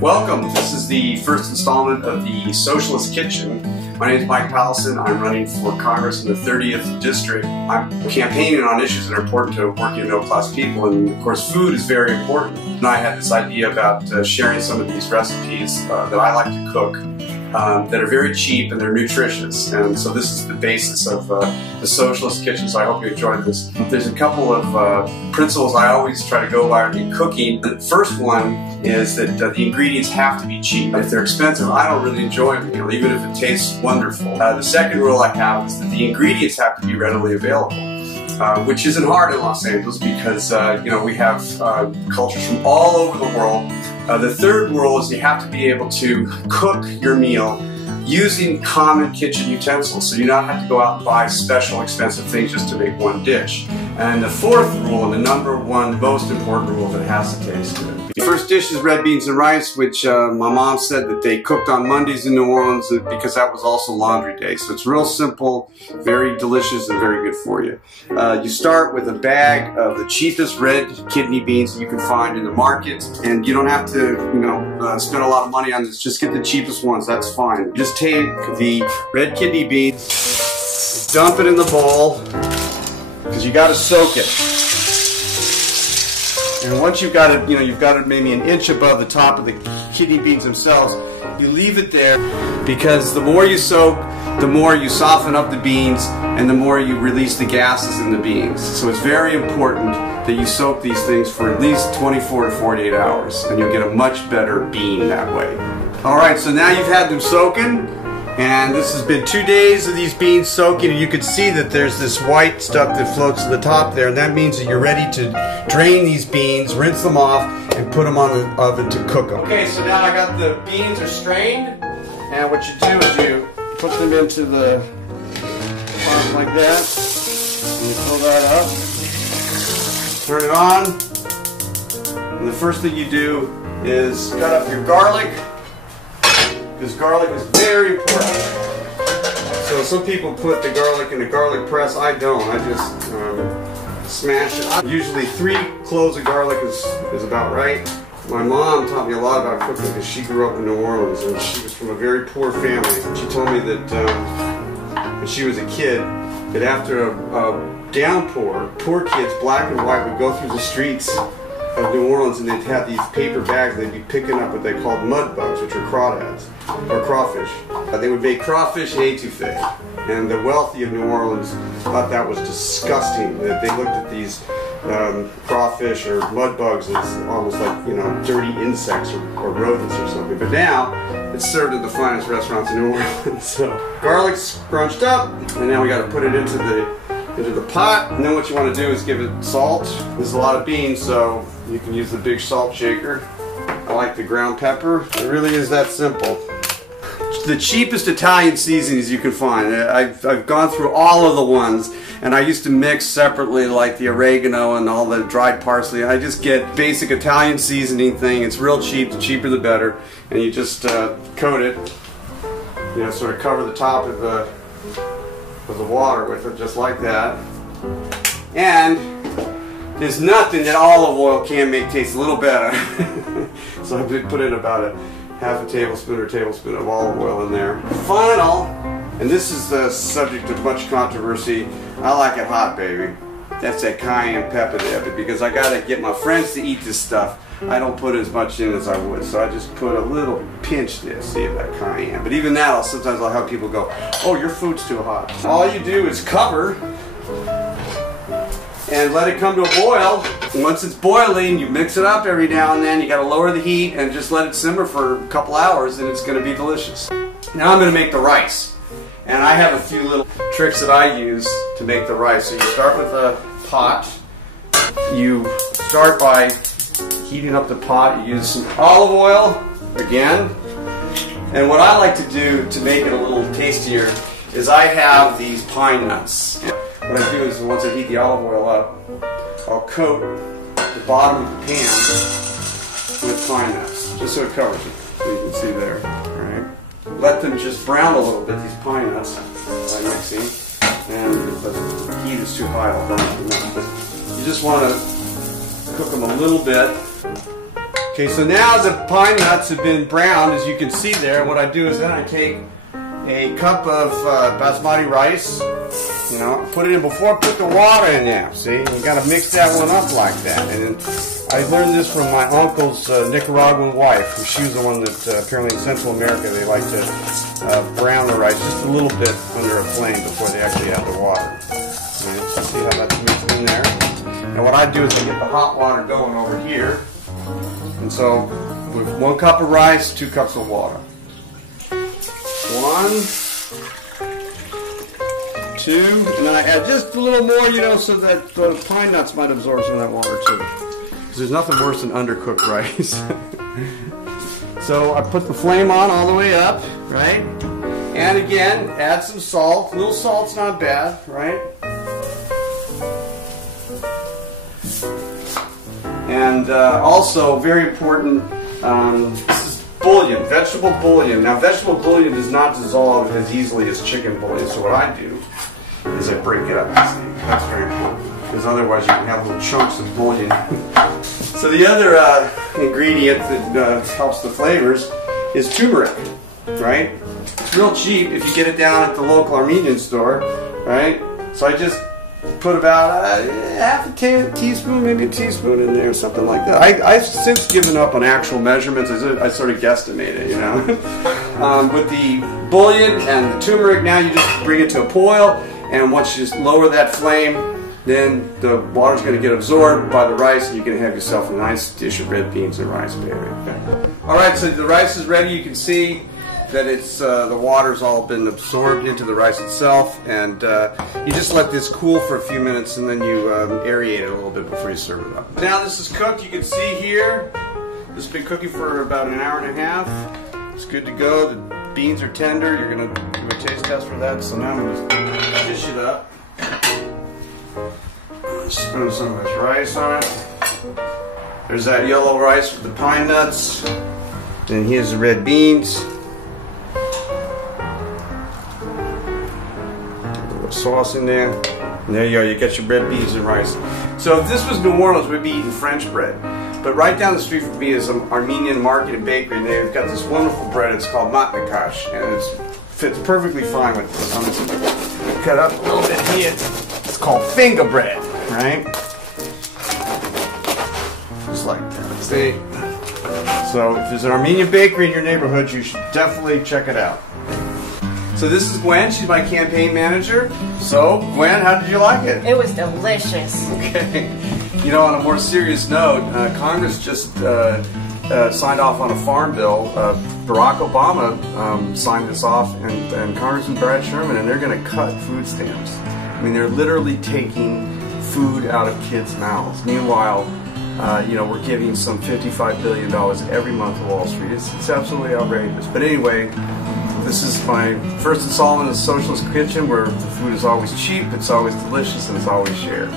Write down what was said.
Welcome. This is the first installment of the Socialist Kitchen. My name is Mike Powelson. I'm running for Congress in the 30th District. I'm campaigning on issues that are important to working and middle-class people, and of course food is very important. And I had this idea about sharing some of these recipes that I like to cook that are very cheap and they're nutritious. And so this is the basis of the Socialist Kitchen, so I hope you enjoyed this. There's a couple of principles I always try to go by in cooking. The first one is that the ingredients have to be cheap. If they're expensive, I don't really enjoy a meal, even if it tastes wonderful. The second rule I have is that the ingredients have to be readily available. Which isn't hard in Los Angeles because we have cultures from all over the world. The third rule is you have to be able to cook your meal using common kitchen utensils, so you don't have to go out and buy special expensive things just to make one dish. And the fourth rule, and the number one most important rule, is that it has to taste good. The first dish is red beans and rice, which my mom said that they cooked on Mondays in New Orleans because that was also laundry day. So it's real simple, very delicious, and very good for you. You start with a bag of the cheapest red kidney beans that you can find in the market, and you don't have to, spend a lot of money on this. Just get the cheapest ones. That's fine. Just take the red kidney beans, dump it in the bowl, because you got to soak it. And once you've got it, you've got it maybe an inch above the top of the kidney beans themselves, you leave it there because the more you soak, the more you soften up the beans and the more you release the gases in the beans. So it's very important that you soak these things for at least 24 to 48 hours and you'll get a much better bean that way. Alright, so now you've had them soaking, and this has been 2 days of these beans soaking, and you can see that there's this white stuff that floats to the top there, and that means that you're ready to drain these beans, rinse them off, and put them on the oven to cook them. Okay, so now I got the beans are strained, and what you do is you put them into the pot like that, and you pull that up, turn it on, and the first thing you do is cut up your garlic, because garlic is very important. So some people put the garlic in a garlic press. I don't. I just smash it. Usually 3 cloves of garlic is about right. My mom taught me a lot about cooking because she grew up in New Orleans and she was from a very poor family. She told me that when she was a kid, that after a downpour, poor kids, black and white, would go through the streets of New Orleans and they'd have these paper bags and they'd be picking up what they called mud bugs, which are crawdads, or crawfish. They would make crawfish etouffee, and the wealthy of New Orleans thought that was disgusting. That they looked at these crawfish or mud bugs as almost like, dirty insects or rodents or something. But now, it's served at the finest restaurants in New Orleans. So, garlic's scrunched up, and now we got to put it into the pot, and then what you want to do is give it salt. There's a lot of beans, so you can use the big salt shaker. I like the ground pepper. It really is that simple. The cheapest Italian seasonings you can find. I've gone through all of the ones, and I used to mix separately like the oregano and all the dried parsley. I just get basic Italian seasoning thing. It's real cheap. The cheaper the better. And you just coat it, sort of cover the top of the water with it, just like that. And there's nothing that olive oil can't make taste a little better. So I put in about a half a tablespoon or tablespoon of olive oil in there. Final, and this is the subject of much controversy, I like it hot, baby. That's that cayenne pepper there, because I gotta get my friends to eat this stuff. I don't put as much in as I would, so I just put a little pinch there, see, of that cayenne. But even that, sometimes I'll have people go, oh, your food's too hot. All you do is cover and let it come to a boil. And once it's boiling, you mix it up every now and then. You gotta lower the heat and just let it simmer for a couple hours, and it's gonna be delicious. Now I'm gonna make the rice. And I have a few little tricks that I use to make the rice. So you start with a pot. You start by heating up the pot. You use some olive oil again. And what I like to do to make it a little tastier is I have these pine nuts. What I do is once I heat the olive oil up, I'll coat the bottom of the pan with pine nuts, just so it covers it, so you can see there. Right? Let them just brown a little bit, these pine nuts, by mixing. And if the heat is too high, I'll burn them. But you just want to cook them a little bit Okay, so now the pine nuts have been browned, as you can see there. What I do is then I take a cup of basmati rice, you know, put it in before I put the water in there. See, you got to mix that one up like that. And then I learned this from my uncle's Nicaraguan wife, who she was the one that apparently in Central America they like to brown the rice just a little bit under a flame before they actually add the water. Right, so see how that's mixed in there. And what I do is I get the hot water going over here. And so with 1 cup of rice, 2 cups of water. 1, 2, and then I add just a little more, you know, so that the pine nuts might absorb some of that water too. Because there's nothing worse than undercooked rice. So I put the flame on all the way up, right? And again, add some salt. A little salt's not bad, right? And also, very important, this is bouillon, vegetable bouillon. Now, vegetable bouillon does not dissolve as easily as chicken bouillon, so what I do is I break it up. See, that's very important, because otherwise you can have little chunks of bouillon. So the other ingredient that helps the flavors is turmeric, right? It's real cheap if you get it down at the local Armenian store, right? So I just put about half a teaspoon, maybe a teaspoon in there, something like that. I've since given up on actual measurements. I sort of guesstimate it, you know. With the bouillon and the turmeric, now you just bring it to a boil, and once you just lower that flame, then the water's going to get absorbed by the rice, and you're going to have yourself a nice dish of red beans and rice, baby. Okay. All right, so the rice is ready. You can see that it's the water's all been absorbed into the rice itself, and you just let this cool for a few minutes, and then you aerate it a little bit before you serve it up. Now this is cooked. You can see here this has been cooking for about an hour and a half. It's good to go. The beans are tender. You're going to do a taste test for that. So now I'm going to dish it up. Spoon some of this rice on it. There's that yellow rice with the pine nuts. Then here's the red beans. Sauce in there, and there you go, you got your red beans and rice. So if this was New Orleans, we'd be eating French bread, but right down the street from me is an Armenian market and bakery, and they've got this wonderful bread. It's called matnakash, and it fits perfectly fine with this. I'm just going to cut up a little bit here. It's called finger bread, right? Just like that. See? So if there's an Armenian bakery in your neighborhood, you should definitely check it out. So this is Gwen, she's my campaign manager. So, Gwen, how did you like it? It was delicious. Okay. You know, on a more serious note, Congress just signed off on a farm bill. Barack Obama signed this off, and Congressman Brad Sherman, and they're going to cut food stamps. I mean, they're literally taking food out of kids' mouths. Meanwhile, you know, we're giving some $55 billion every month to Wall Street. It's absolutely outrageous. But anyway, this is my first installment of the Socialist Kitchen, where the food is always cheap, it's always delicious, and it's always shared.